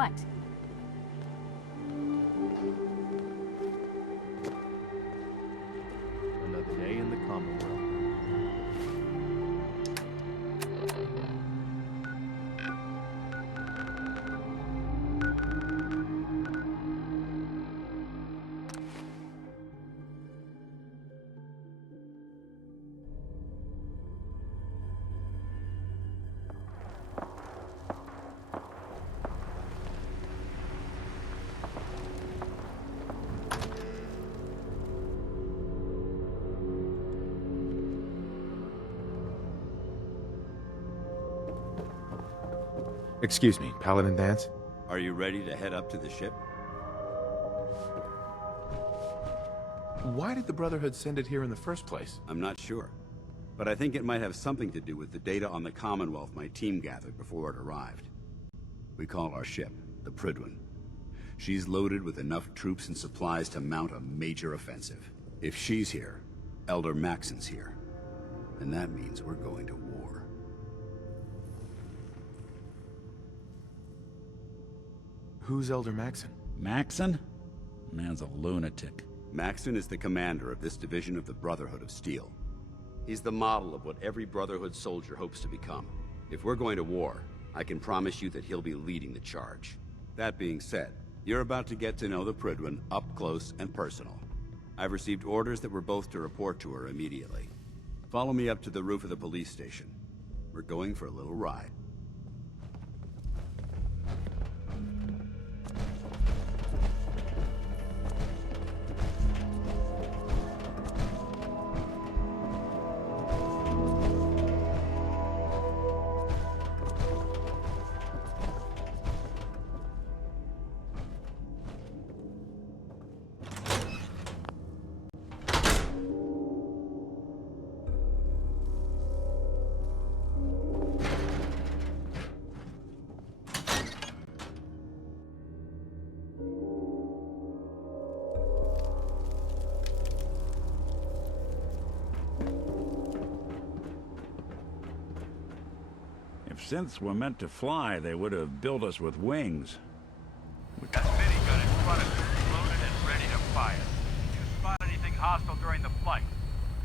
What? Another day in the Commonwealth. Excuse me, Paladin Danse? Are you ready to head up to the ship? Why did the Brotherhood send it here in the first place? I'm not sure. But I think it might have something to do with the data on the Commonwealth my team gathered before it arrived. We call our ship the Prydwen. She's loaded with enough troops and supplies to mount a major offensive. If she's here, Elder Maxon's here. And that means we're going to war. Who's Elder Maxon? Maxon? Man's a lunatic. Maxon is the commander of this division of the Brotherhood of Steel. He's the model of what every Brotherhood soldier hopes to become. If we're going to war, I can promise you that he'll be leading the charge. That being said, you're about to get to know the Prydwen up close and personal. I've received orders that we're both to report to her immediately. Follow me up to the roof of the police station. We're going for a little ride. If synths were meant to fly, they would have built us with wings. Got minigun in front of you, loaded and ready to fire. If you spot anything hostile during the flight,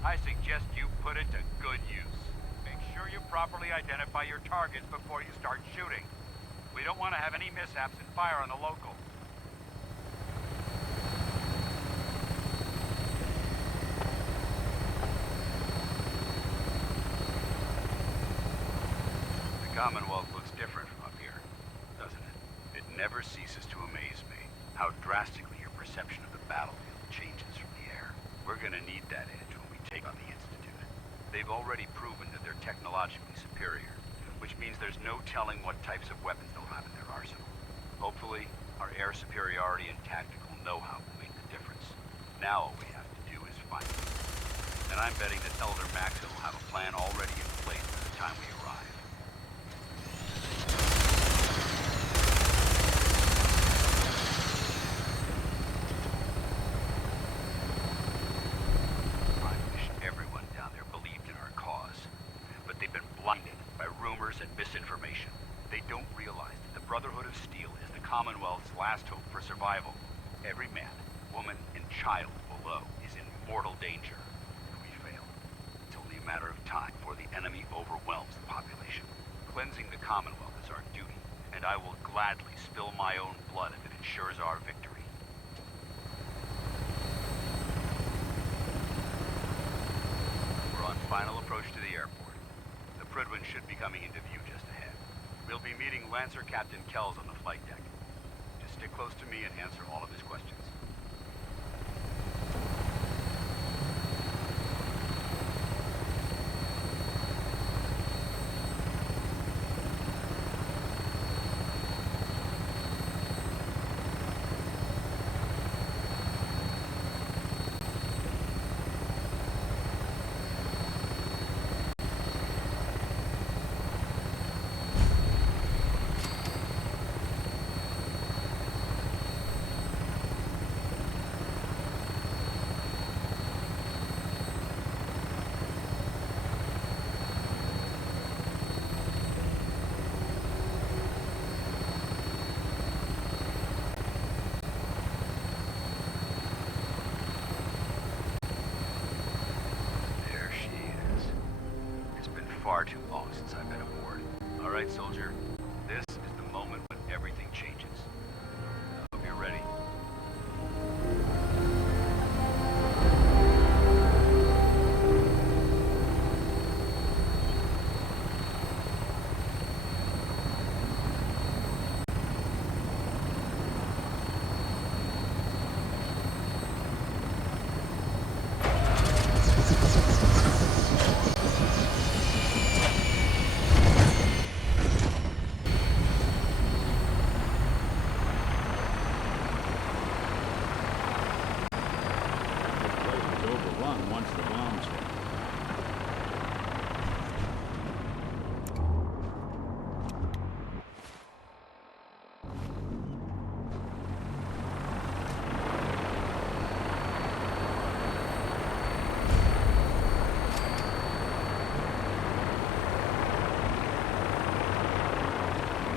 I suggest you put it to good use. Make sure you properly identify your targets before you start shooting. We don't want to have any mishaps and fire on the locals. The Commonwealth looks different from up here, doesn't it? It never ceases to amaze me how drastically your perception of the battlefield changes from the air. We're gonna need that edge when we take on the Institute. They've already proven that they're technologically superior, which means there's no telling what types of weapons they'll have in their arsenal. Hopefully, our air superiority and tactical know-how will make the difference. Now all we have to do is find them. And I'm betting that Elder Maxon will have a plan already in place by the time we arrive. I wish everyone down there believed in our cause. But they've been blinded by rumors and misinformation. They don't realize that the Brotherhood of Steel is the Commonwealth's last hope for survival. Every man, woman, and child below is in mortal danger. If we fail, it's only a matter of time before the enemy overwhelms the population. Cleansing the Commonwealth is our duty, and I will gladly spill my own blood if it ensures our victory. We're on final approach to the airport. The Prydwen should be coming into view just ahead. We'll be meeting Lancer Captain Kells on the flight deck. Just stick close to me and answer all of his questions. far too long since I've been aboard. All right, soldier. This is the moment when everything changes. I hope you're ready. This place was overrun once the bombs hit.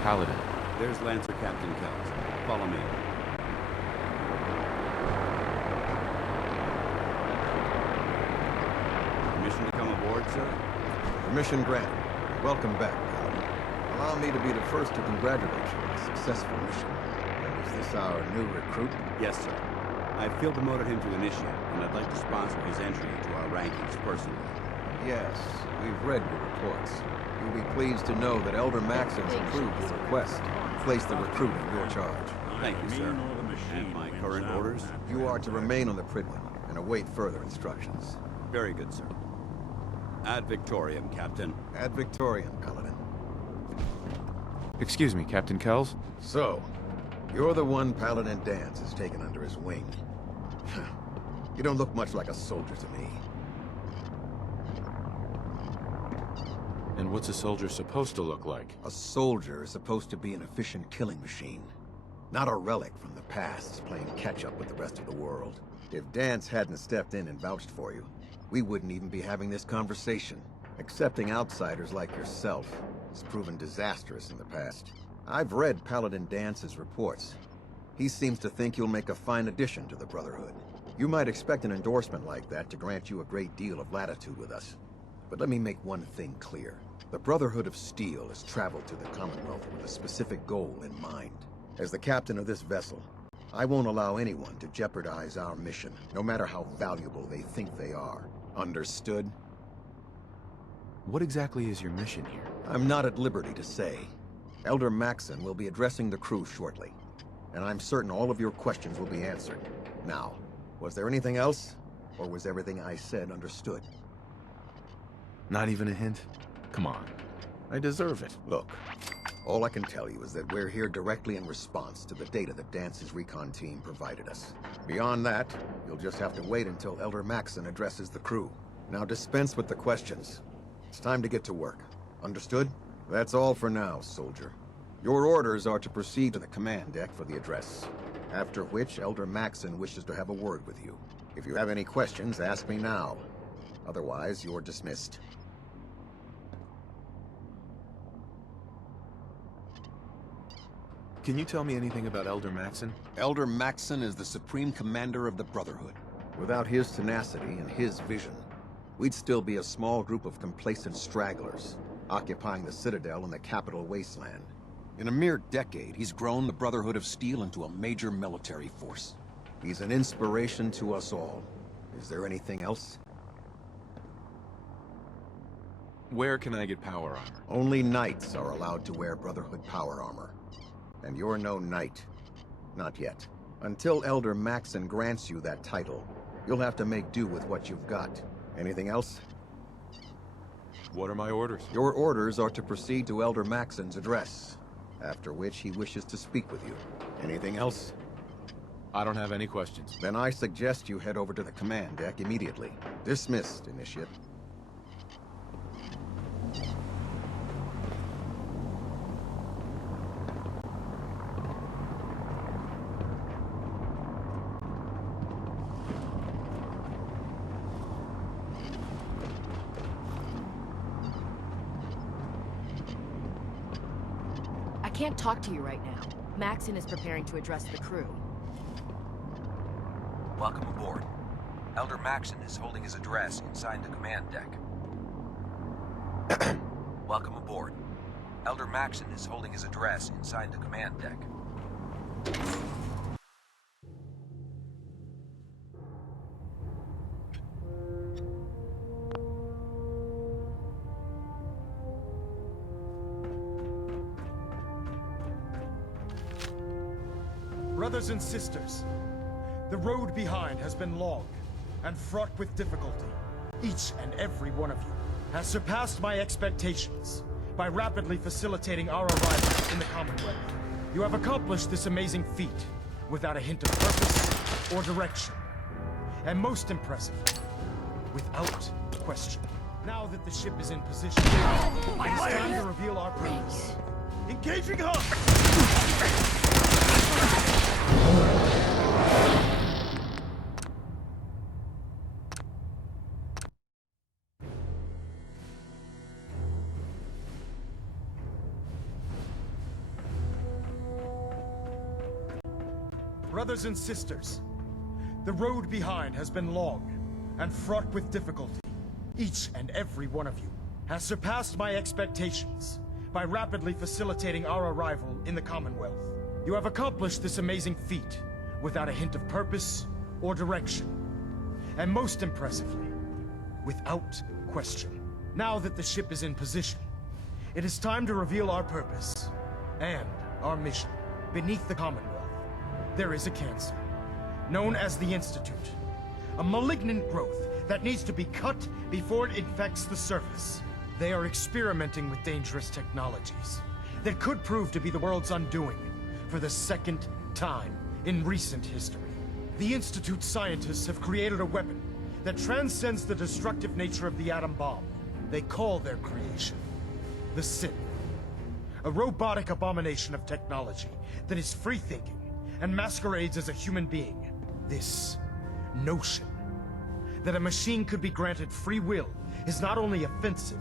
Paladin. There's Lancer Captain Kells. Follow me. Permission to come aboard, sir? Permission granted. Welcome back, Paladin. Allow me to be the first to congratulate you on a successful mission. And is this our new recruit? Yes, sir. I've field promoted him to initiate, and I'd like to sponsor his entry into our rankings personally. Yes, we've read your reports. You'll be pleased to know that Elder Maxon's approved your request to place the recruit in your charge. Thank you, sir. And my current orders? You are to remain on the Prydwen and await further instructions. Very good, sir. Ad Victoriam, Captain. Ad Victoriam, Paladin. Excuse me, Captain Kells? So, you're the one Paladin Danse has taken under his wing. You don't look much like a soldier to me. And what's a soldier supposed to look like? A soldier is supposed to be an efficient killing machine. Not a relic from the past, playing catch-up with the rest of the world. If Danse hadn't stepped in and vouched for you, we wouldn't even be having this conversation. Accepting outsiders like yourself has proven disastrous in the past. I've read Paladin Dance's reports. He seems to think you'll make a fine addition to the Brotherhood. You might expect an endorsement like that to grant you a great deal of latitude with us. But let me make one thing clear. The Brotherhood of Steel has traveled to the Commonwealth with a specific goal in mind. As the captain of this vessel, I won't allow anyone to jeopardize our mission, no matter how valuable they think they are. Understood? What exactly is your mission here? I'm not at liberty to say. Elder Maxon will be addressing the crew shortly, and I'm certain all of your questions will be answered. Now, was there anything else? Or was everything I said understood? Not even a hint? Come on. I deserve it. Look, all I can tell you is that we're here directly in response to the data that Dance's recon team provided us. Beyond that, you'll just have to wait until Elder Maxon addresses the crew. Now dispense with the questions. It's time to get to work. Understood? That's all for now, soldier. Your orders are to proceed to the command deck for the address. After which, Elder Maxon wishes to have a word with you. If you have any questions, ask me now. Otherwise, you're dismissed. Can you tell me anything about Elder Maxon? Elder Maxon is the Supreme Commander of the Brotherhood. Without his tenacity and his vision, we'd still be a small group of complacent stragglers, occupying the Citadel in the capital wasteland. In a mere decade, he's grown the Brotherhood of Steel into a major military force. He's an inspiration to us all. Is there anything else? Where can I get power armor? Only knights are allowed to wear Brotherhood power armor. And you're no knight. Not yet. Until Elder Maxon grants you that title, you'll have to make do with what you've got. Anything else? What are my orders? Your orders are to proceed to Elder Maxon's address, after which he wishes to speak with you. Anything else? I don't have any questions. Then I suggest you head over to the command deck immediately. Dismissed, Initiate. I can't talk to you right now. Maxon is preparing to address the crew. Welcome aboard. Elder Maxon is holding his address inside the command deck. Welcome aboard. Elder Maxson is holding his address inside the command deck. Brothers and sisters, the road behind has been long and fraught with difficulty. Each and every one of you has surpassed my expectations by rapidly facilitating our arrival in the Commonwealth. You have accomplished this amazing feat without a hint of purpose or direction. And most impressively, without question. Now that the ship is in position, it is time to reveal our purpose. Engaging hunt! Brothers and sisters, the road behind has been long and fraught with difficulty. Each and every one of you has surpassed my expectations by rapidly facilitating our arrival in the Commonwealth. You have accomplished this amazing feat without a hint of purpose or direction. And most impressively, without question. Now that the ship is in position, it is time to reveal our purpose and our mission. Beneath the Commonwealth, there is a cancer, known as the Institute. A malignant growth that needs to be cut before it infects the surface. They are experimenting with dangerous technologies that could prove to be the world's undoing for the second time in recent history. The Institute scientists have created a weapon that transcends the destructive nature of the atom bomb. They call their creation the Synth. A robotic abomination of technology that is free-thinking and masquerades as a human being. This notion that a machine could be granted free will is not only offensive,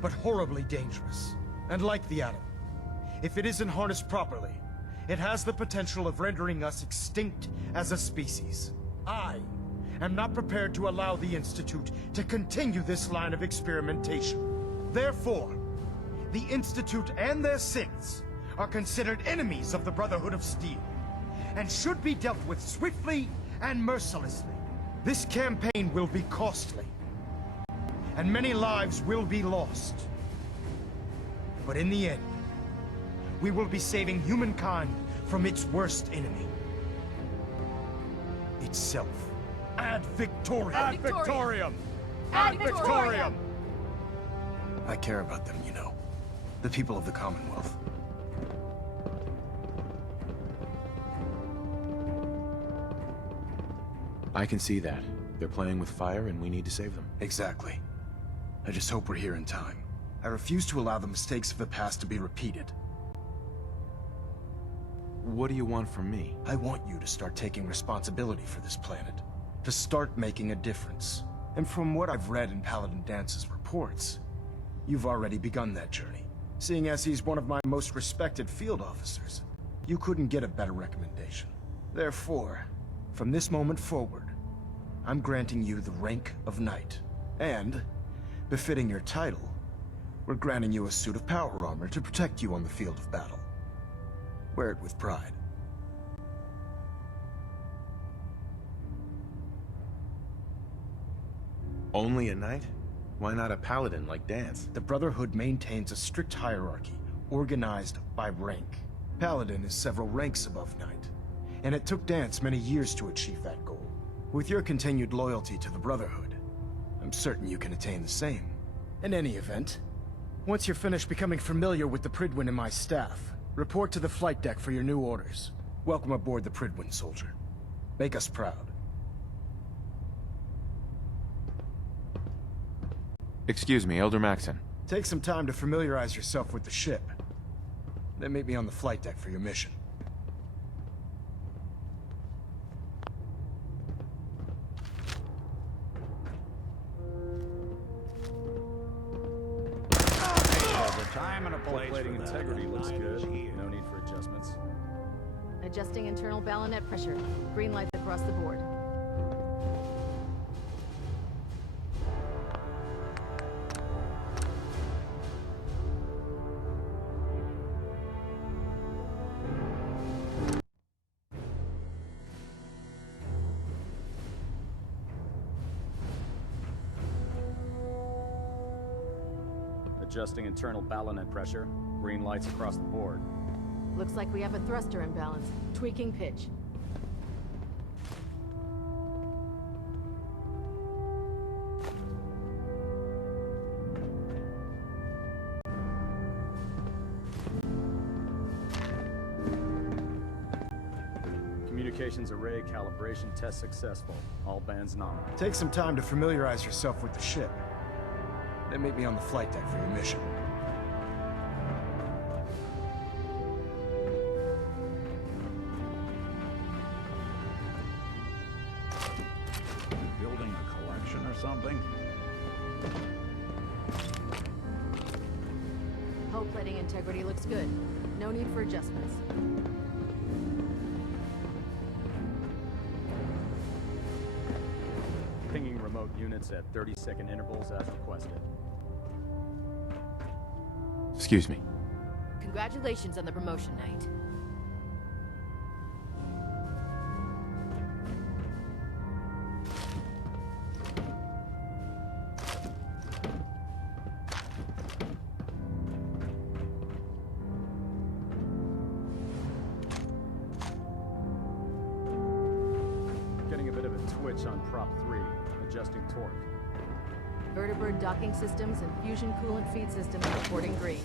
but horribly dangerous. And like the atom, if it isn't harnessed properly, it has the potential of rendering us extinct as a species. I am not prepared to allow the Institute to continue this line of experimentation. Therefore, the Institute and their synths are considered enemies of the Brotherhood of Steel, and should be dealt with swiftly and mercilessly. This campaign will be costly, and many lives will be lost. But in the end, we will be saving humankind from its worst enemy. Itself. Ad Victoriam! Ad Victoriam! Ad Ad Victoriam! I care about them, you know. The people of the Commonwealth. I can see that. They're playing with fire and we need to save them. Exactly. I just hope we're here in time. I refuse to allow the mistakes of the past to be repeated. What do you want from me? I want you to start taking responsibility for this planet. To start making a difference. And from what I've read in Paladin Dance's reports, you've already begun that journey. Seeing as he's one of my most respected field officers, you couldn't get a better recommendation. Therefore, from this moment forward, I'm granting you the rank of Knight. And, befitting your title, we're granting you a suit of power armor to protect you on the field of battle. Wear it with pride. Only a knight? Why not a paladin like Dance? The Brotherhood maintains a strict hierarchy, organized by rank. Paladin is several ranks above Knight, and it took Dance many years to achieve that goal. With your continued loyalty to the Brotherhood, I'm certain you can attain the same. In any event, once you're finished becoming familiar with the Prydwen and my staff, report to the flight deck for your new orders. Welcome aboard the Prydwen, soldier. Make us proud. Excuse me, Elder Maxson. Take some time to familiarize yourself with the ship. Then meet me on the flight deck for your mission. Time and a place for that. Integrity looks good. No need for adjustments. Adjusting internal ballonet pressure. Green light across the board. Adjusting internal ballonet pressure. Green lights across the board. Looks like we have a thruster imbalance. Tweaking pitch. Communications array calibration test successful. All bands nominal. Take some time to familiarize yourself with the ship. Then meet me on the flight deck for your mission. Building a collection or something? Hull plating integrity looks good. No need for adjustments. Pinging remote units at 30-second intervals as requested. Excuse me. Congratulations on the promotion, Knight. Getting a bit of a twitch on prop 3. Adjusting torque. Vertibird docking systems and fusion coolant feed systems reporting green.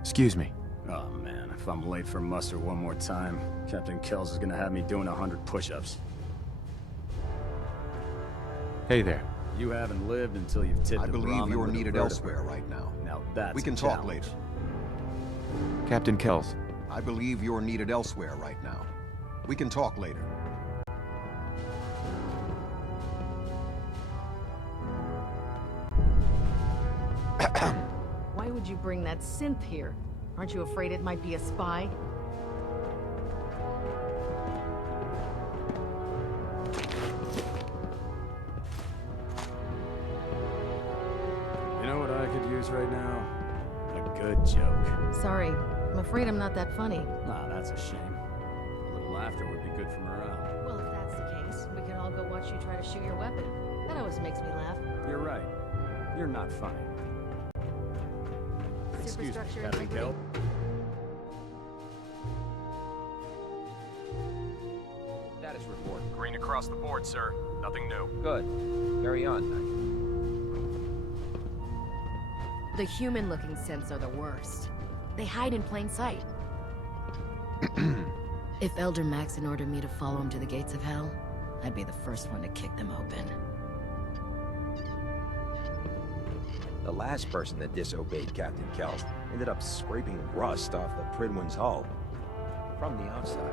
Excuse me. Oh man, if I'm late for muster one more time, Captain Kells is gonna have me doing 100 push-ups. Hey there. You haven't lived until you've tipped I the believe ramen you're with a needed vertibird. elsewhere right now. Now that's We can a talk challenge. later. Captain Kells. I believe you're needed elsewhere right now. We can talk later. Why would you bring that synth here? Aren't you afraid it might be a spy? You know what I could use right now? A good joke. Sorry, I'm afraid I'm not that funny. Nah, that's a shame. A little laughter would be good for morale. Well, if that's the case, we can all go watch you try to shoot your weapon. That always makes me laugh. You're right. You're not funny. Excuse me, Superstructure Captain integrity. Kell. Status report. Green across the board, sir. Nothing new. Good. Carry on, Knight. The human-looking synths are the worst. They hide in plain sight. If Elder Maxon ordered me to follow him to the gates of hell, I'd be the first one to kick them open. The last person that disobeyed Captain Kells ended up scraping rust off the Pridwin's hull from the outside.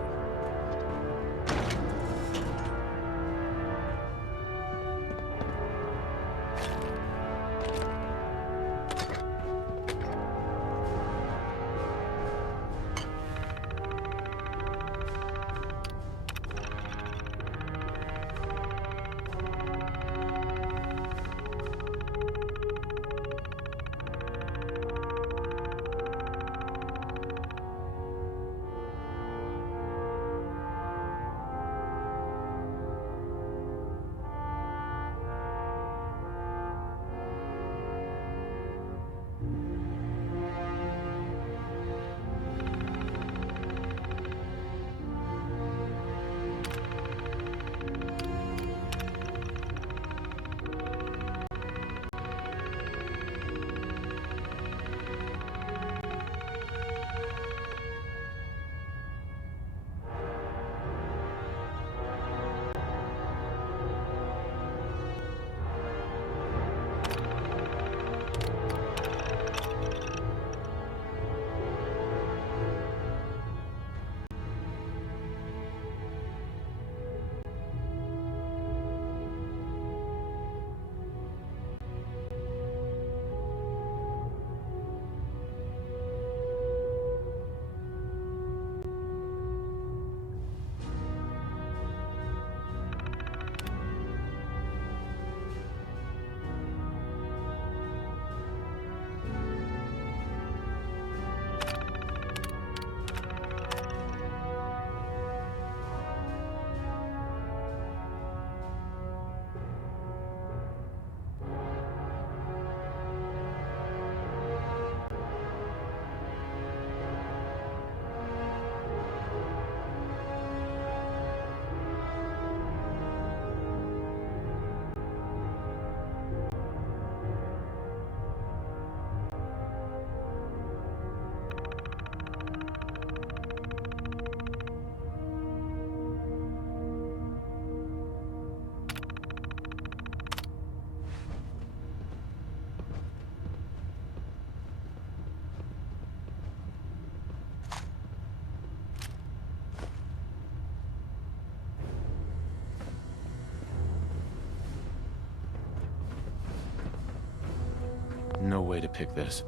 No way to pick this.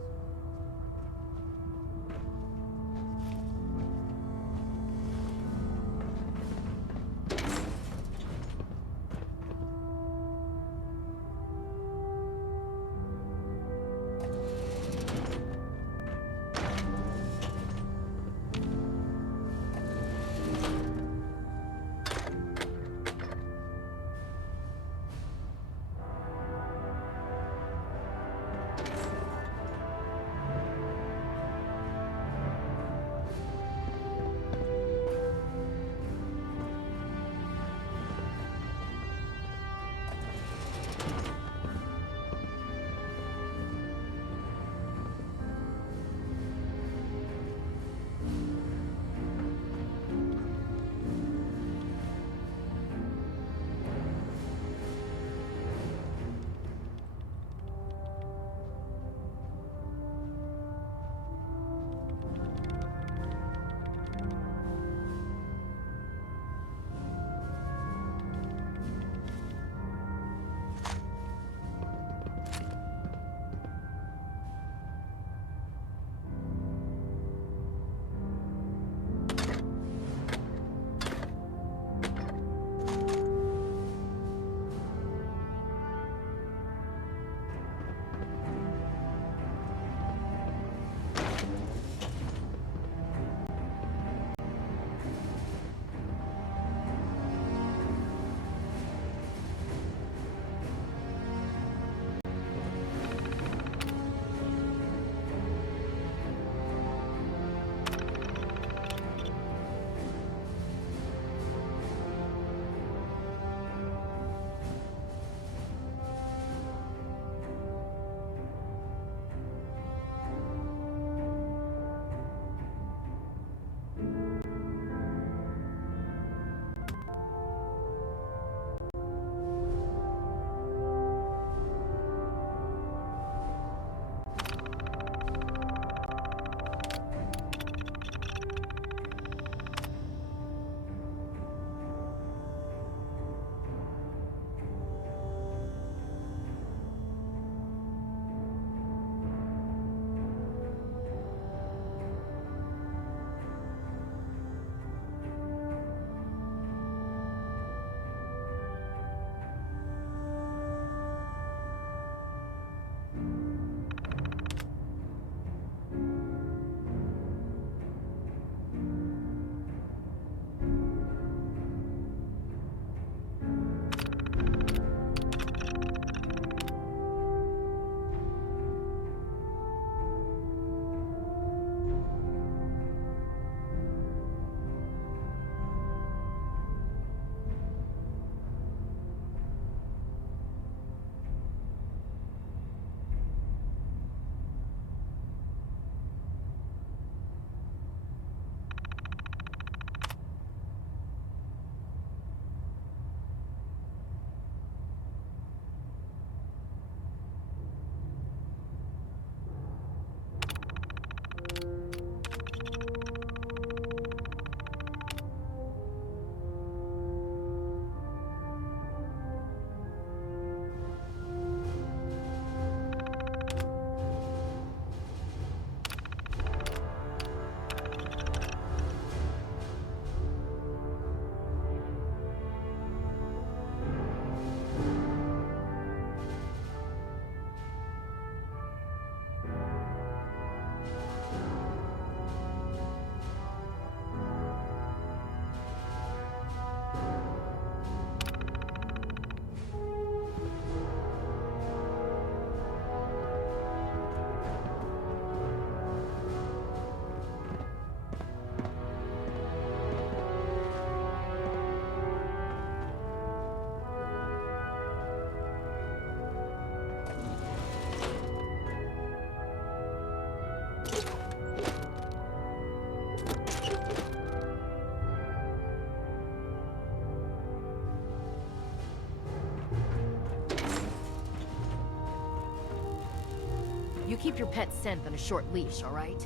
You keep your pet scent on a short leash, all right?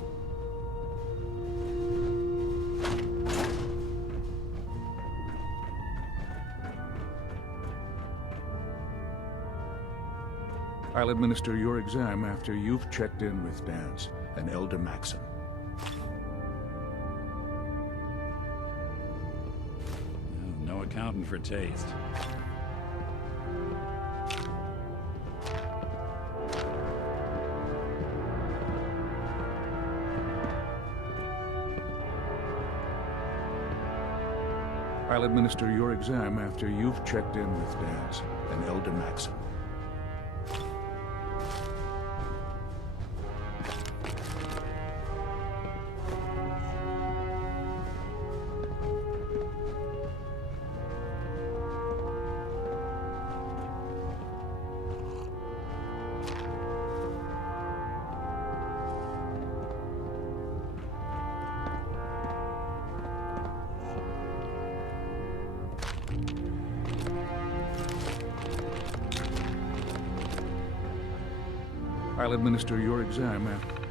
I'll administer your exam after you've checked in with Danse and Elder Maxim. No accounting for taste. I'll administer your exam after you've checked in with Danse and Elder Maxim. I'll administer your exam after...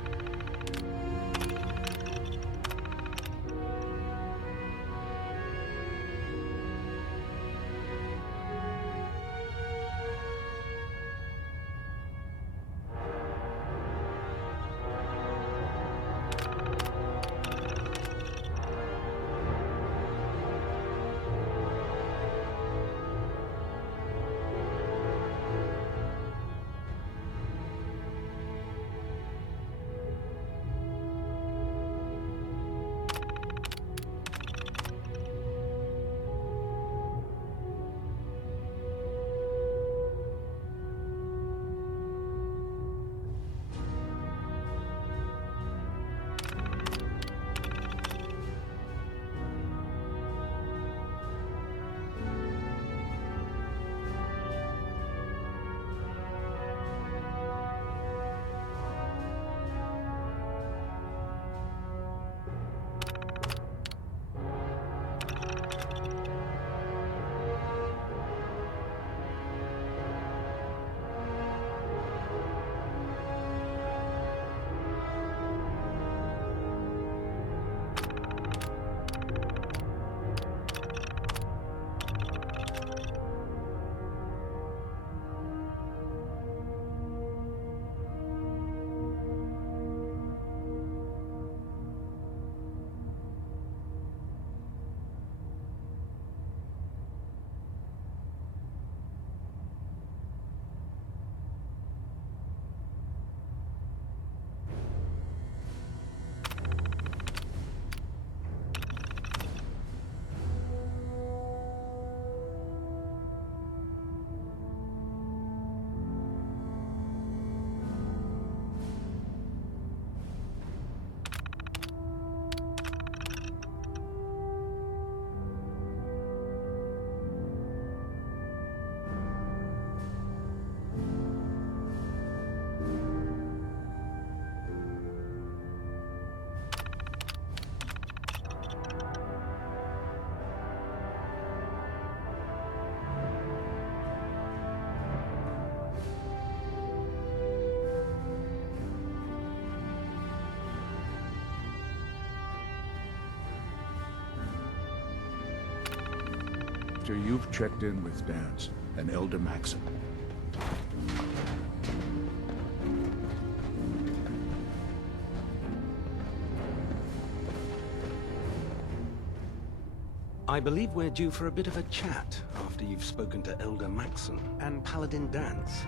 After you've checked in with Danse and Elder Maxim. I believe we're due for a bit of a chat after you've spoken to Elder Maxim and Paladin Danse.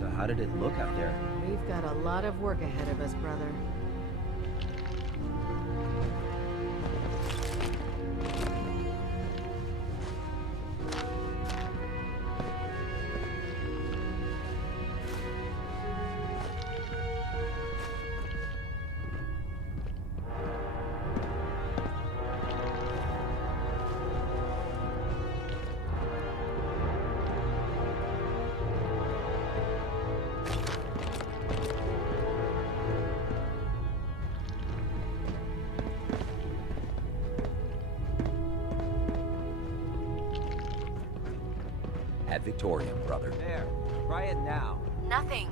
So how did it look out there? We've got a lot of work ahead of us, brother. At Victorium, brother. There. Try it now. Nothing.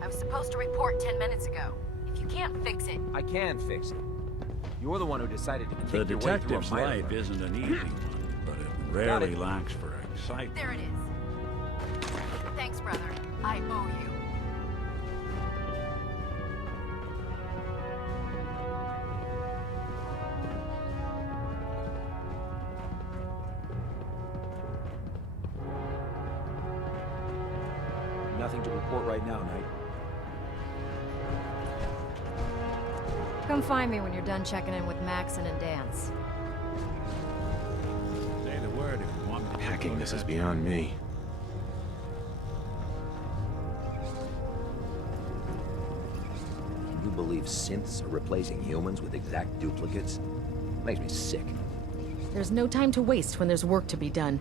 I was supposed to report 10 minutes ago. If you can't fix it... I can fix it. You're the one who decided to The kick your way through a detective's life microphone. isn't an easy one, but it rarely lacks for excitement. There it is. Thanks, brother. I owe you. Nothing to report right now, Knight. Come find me when you're done checking in with Maxon and Dance. Say the word if you want me to. Hacking this is beyond me. You believe synths are replacing humans with exact duplicates? Makes me sick. There's no time to waste when there's work to be done.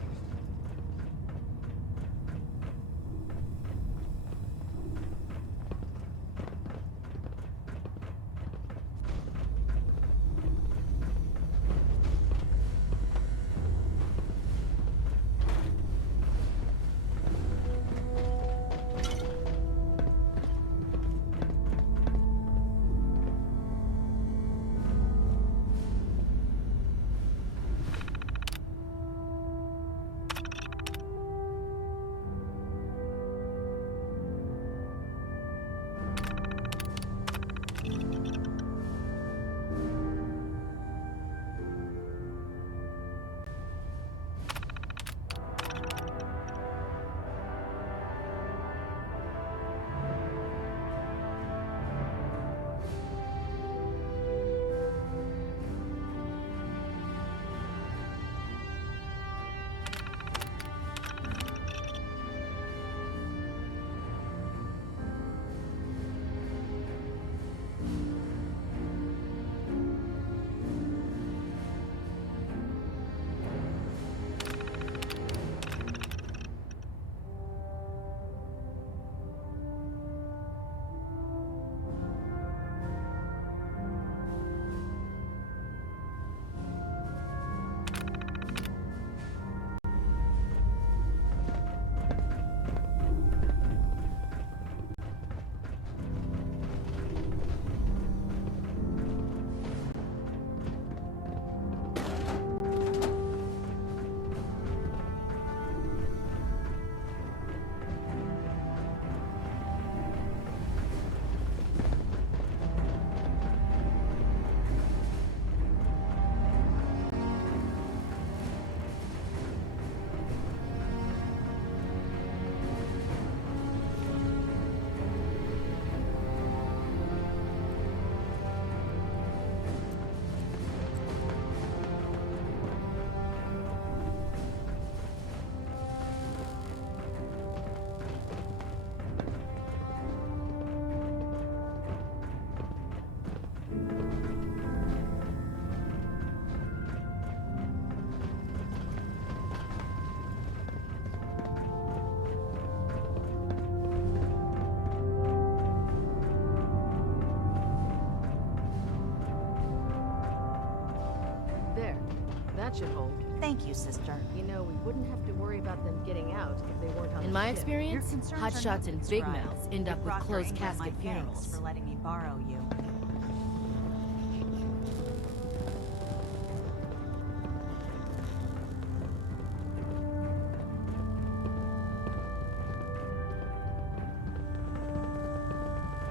That should hold. Thank you, sister. You know, we wouldn't have to worry about them getting out if they weren't on In the my ship. experience, hotshots and big mouths end up with closed casket funerals. For letting me borrow you.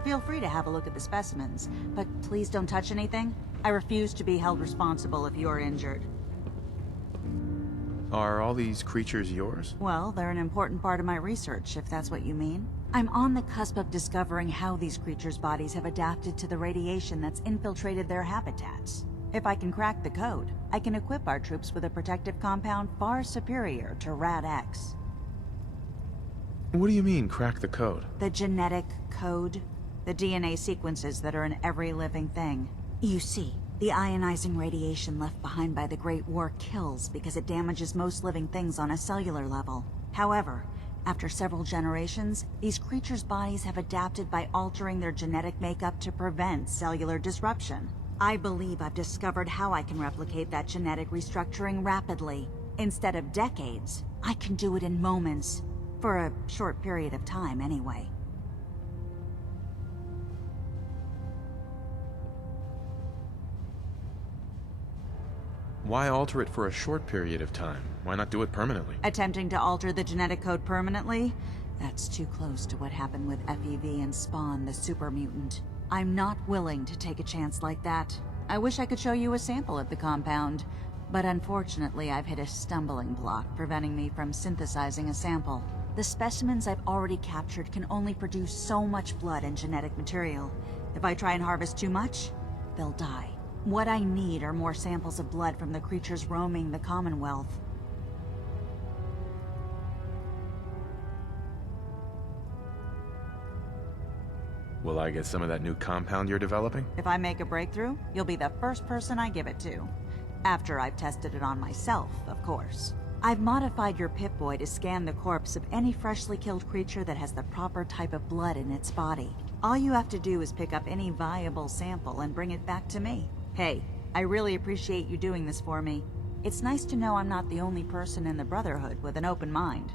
Feel free to have a look at the specimens, but please don't touch anything. I refuse to be held responsible if you're injured. Are all these creatures yours? Well, they're an important part of my research, if that's what you mean. I'm on the cusp of discovering how these creatures' bodies have adapted to the radiation that's infiltrated their habitats. If I can crack the code, I can equip our troops with a protective compound far superior to Rad-X. What do you mean, crack the code? The genetic code. The DNA sequences that are in every living thing. You see, the ionizing radiation left behind by the Great War kills because it damages most living things on a cellular level. However, after several generations, these creatures' bodies have adapted by altering their genetic makeup to prevent cellular disruption. I believe I've discovered how I can replicate that genetic restructuring rapidly. Instead of decades, I can do it in moments. For a short period of time, anyway. Why alter it for a short period of time? Why not do it permanently? Attempting to alter the genetic code permanently? That's too close to what happened with FEV and Spawn, the super mutant. I'm not willing to take a chance like that. I wish I could show you a sample of the compound, but unfortunately I've hit a stumbling block preventing me from synthesizing a sample. The specimens I've already captured can only produce so much blood and genetic material. If I try and harvest too much, they'll die. What I need are more samples of blood from the creatures roaming the Commonwealth. Will I get some of that new compound you're developing? If I make a breakthrough, you'll be the first person I give it to. After I've tested it on myself, of course. I've modified your Pip-Boy to scan the corpse of any freshly killed creature that has the proper type of blood in its body. All you have to do is pick up any viable sample and bring it back to me. Hey, I really appreciate you doing this for me. It's nice to know I'm not the only person in the Brotherhood with an open mind.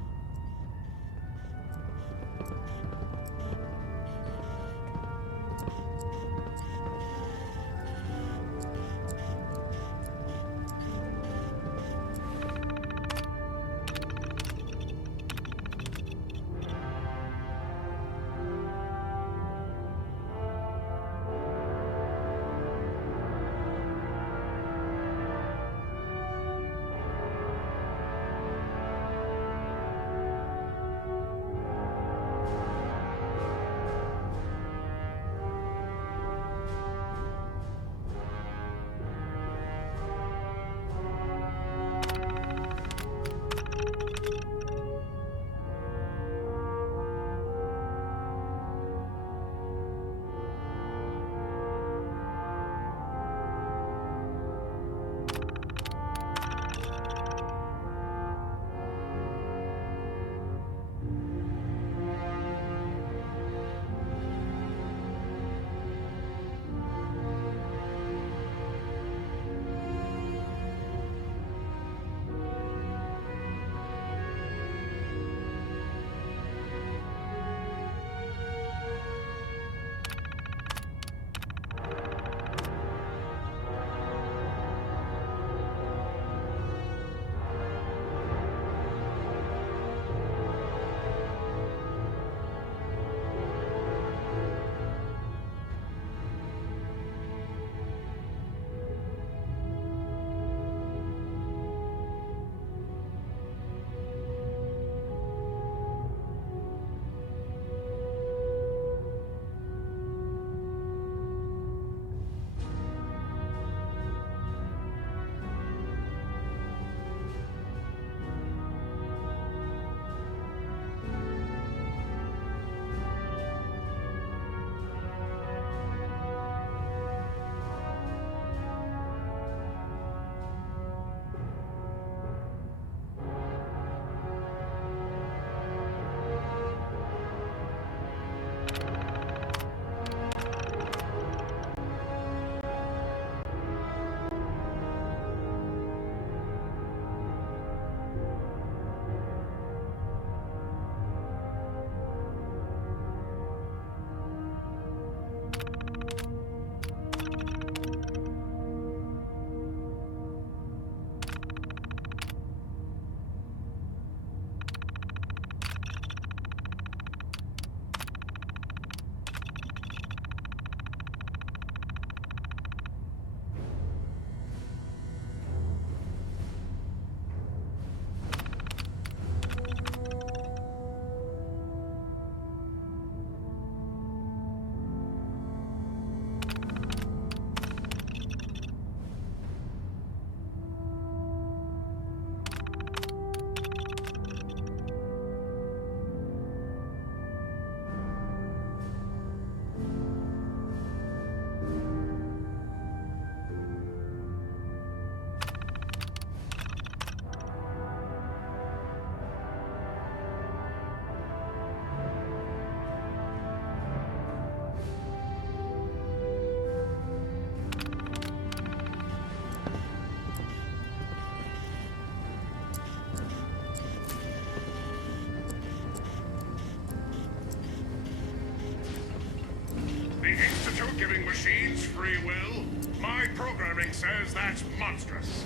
machine's free will. My programming says that's monstrous.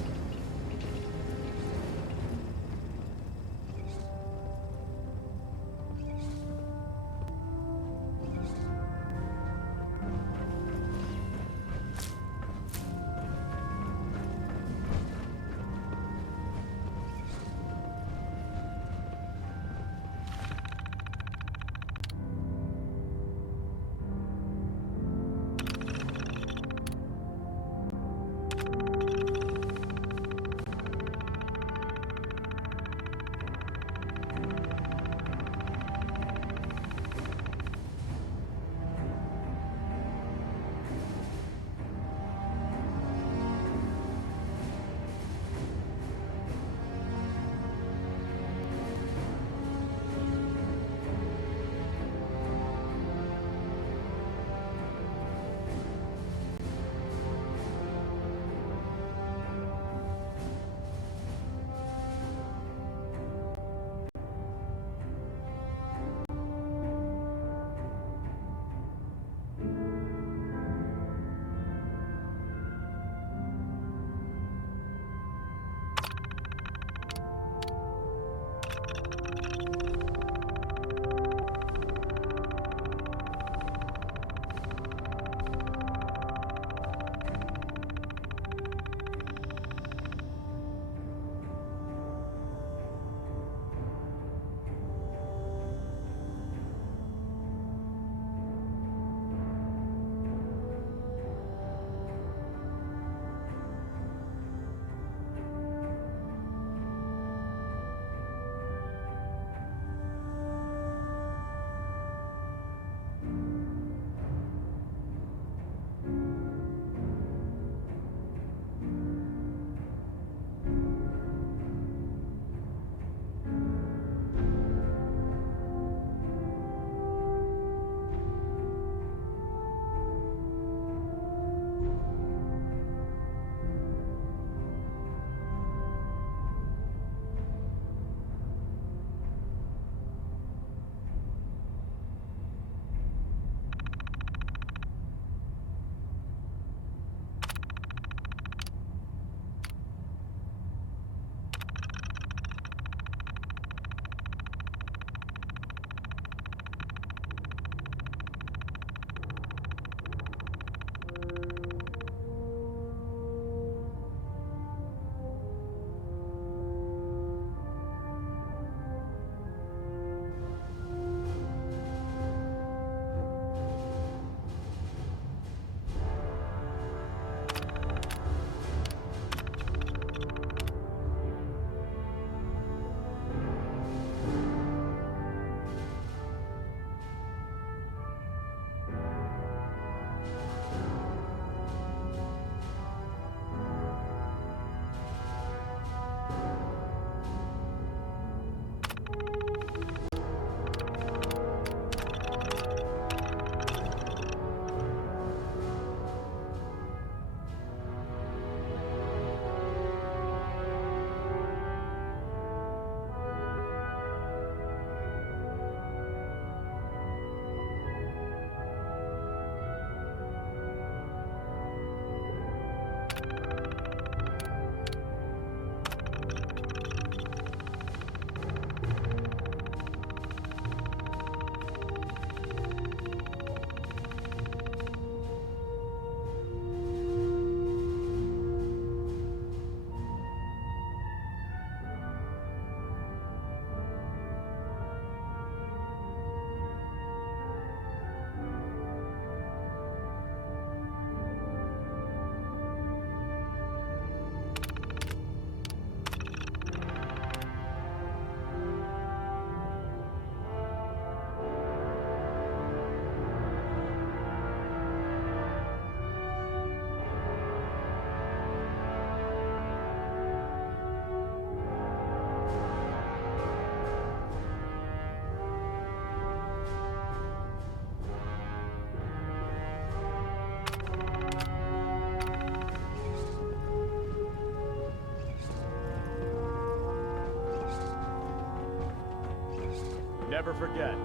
Never forget,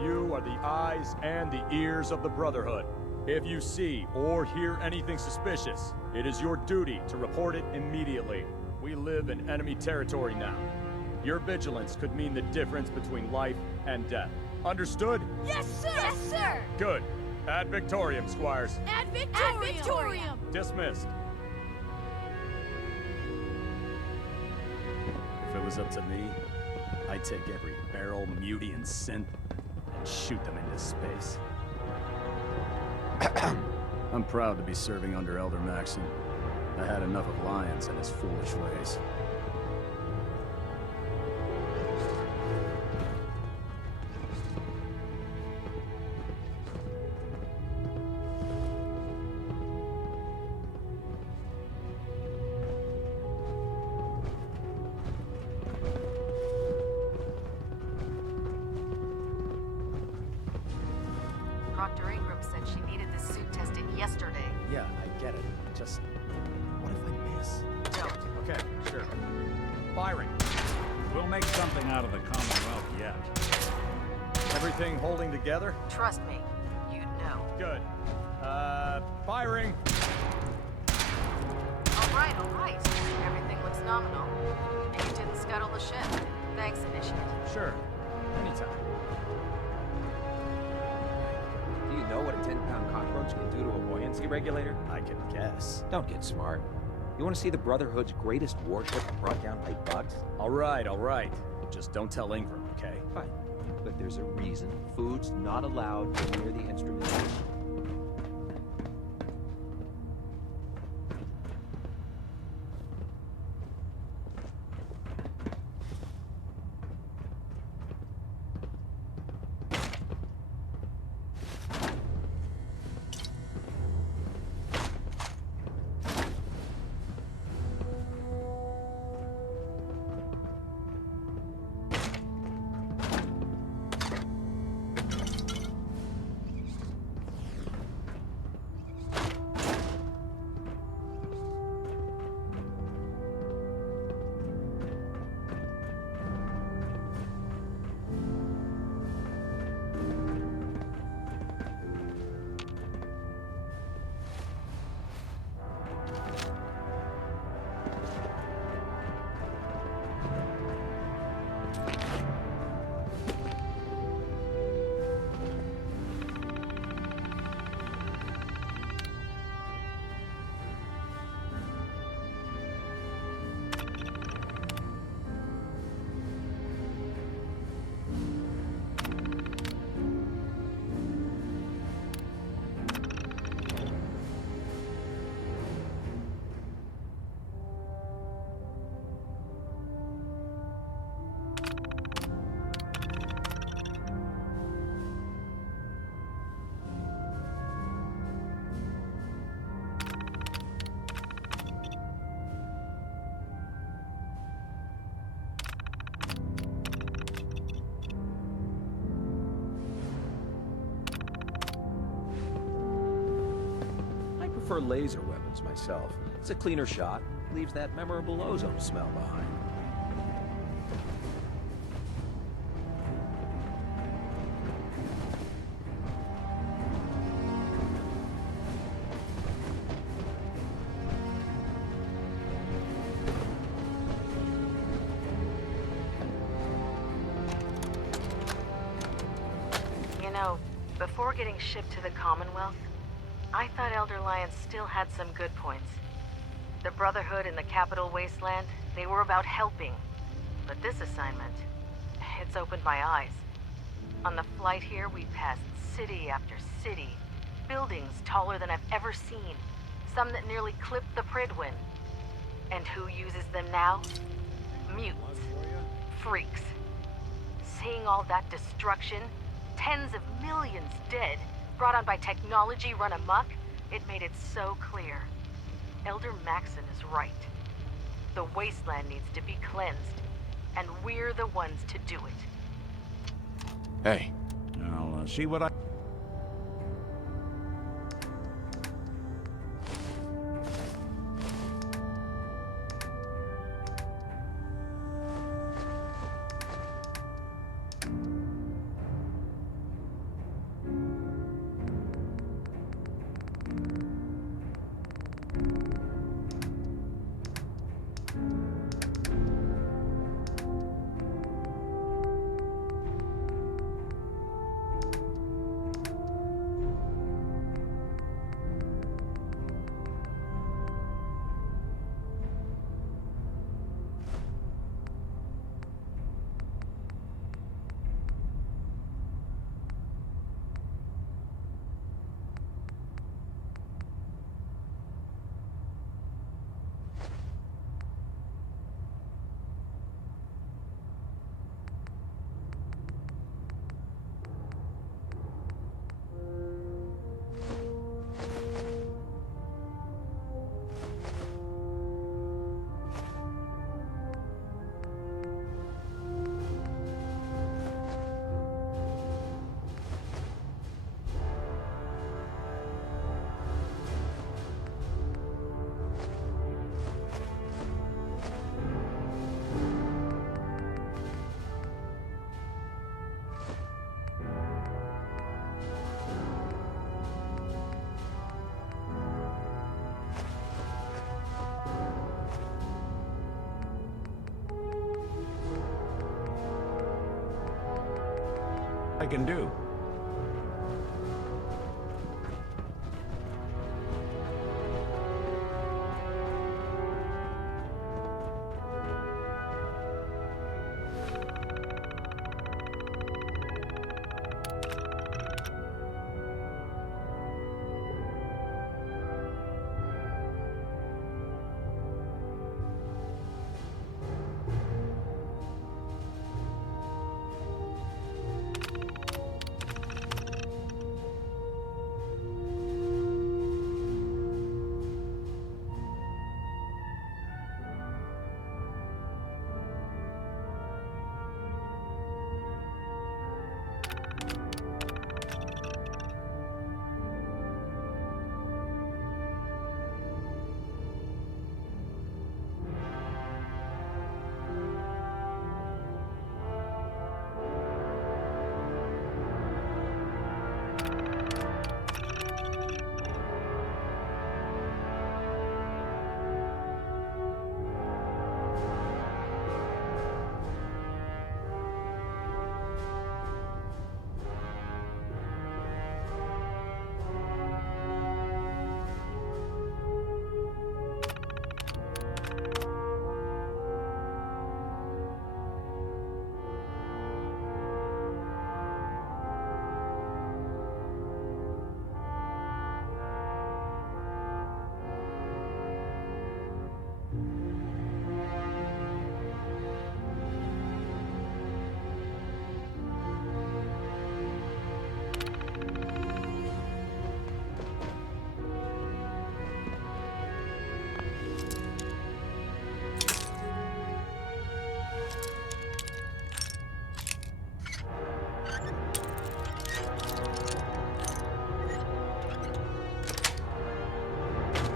you are the eyes and the ears of the Brotherhood. If you see or hear anything suspicious, it is your duty to report it immediately. We live in enemy territory now. Your vigilance could mean the difference between life and death. Understood? Yes, sir! Yes, sir! Good. Ad Victorium, Squires. Ad Victorium! Ad Victorium! Dismissed. If it was up to me, I'd take every barrel, mutie, and synth and shoot them into space. I'm proud to be serving under Elder Maxon. I had enough of Lyons and his foolish ways. Dr. Ingram said she needed this suit tested yesterday. Yeah, I get it. Just... what if I miss? Don't. Okay, sure. Firing. We'll make something out of the Commonwealth yet. Everything holding together? Trust me, you'd know. Good. Firing. All right. Everything looks nominal. And you didn't scuttle the ship. Thanks, Initiate. Sure. Anytime. Do you know what a 10-pound cockroach can do to a buoyancy regulator? I can guess. Don't get smart. You want to see the Brotherhood's greatest warship brought down by bugs? All right. Just don't tell Ingram, okay? Fine. But there's a reason food's not allowed near the instrumentation. I prefer laser weapons myself. It's a cleaner shot, leaves that memorable ozone smell behind. You know, before getting shipped to the Commonwealth, I thought Elder Lyons still had some good points. The Brotherhood in the Capital Wasteland, they were about helping. But this assignment, it's opened my eyes. On the flight here, we passed city after city, buildings taller than I've ever seen, some that nearly clipped the Pridwin. And who uses them now? Mutants. Freaks. Seeing all that destruction, tens of millions dead, brought on by technology run amok, it made it so clear. Elder Maxon is right. The wasteland needs to be cleansed, and we're the ones to do it. Hey. I'll see what I... I can do.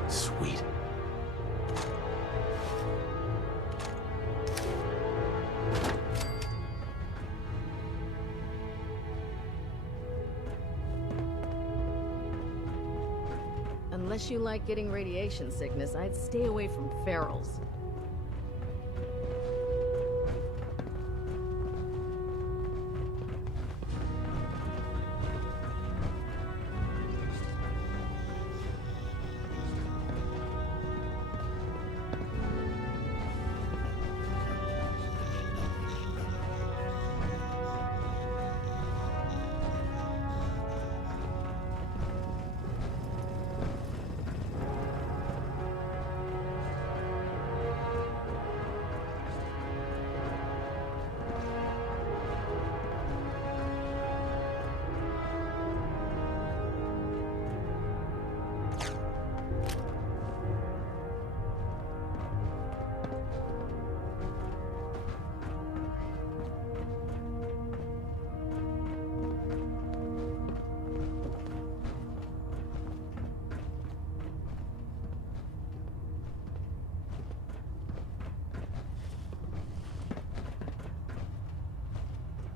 Sweet. Unless you like getting radiation sickness, I'd stay away from ferals.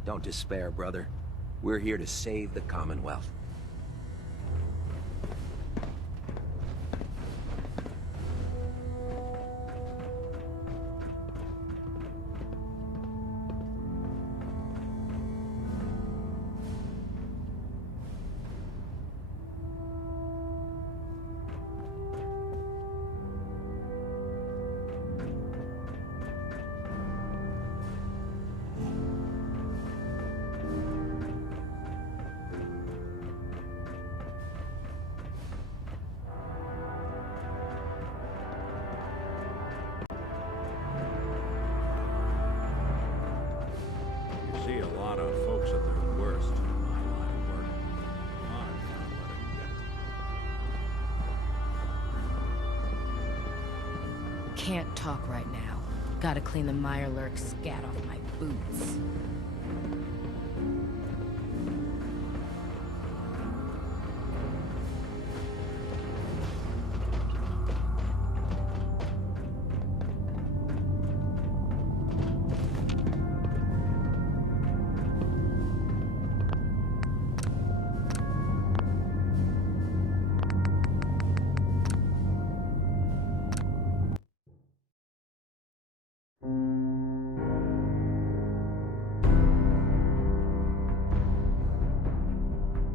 Don't despair, brother. We're here to save the Commonwealth. See a lot of folks at their worst in my line of work. I'm not letting Can't talk right now. Gotta clean the Mirelurk scat off my boots.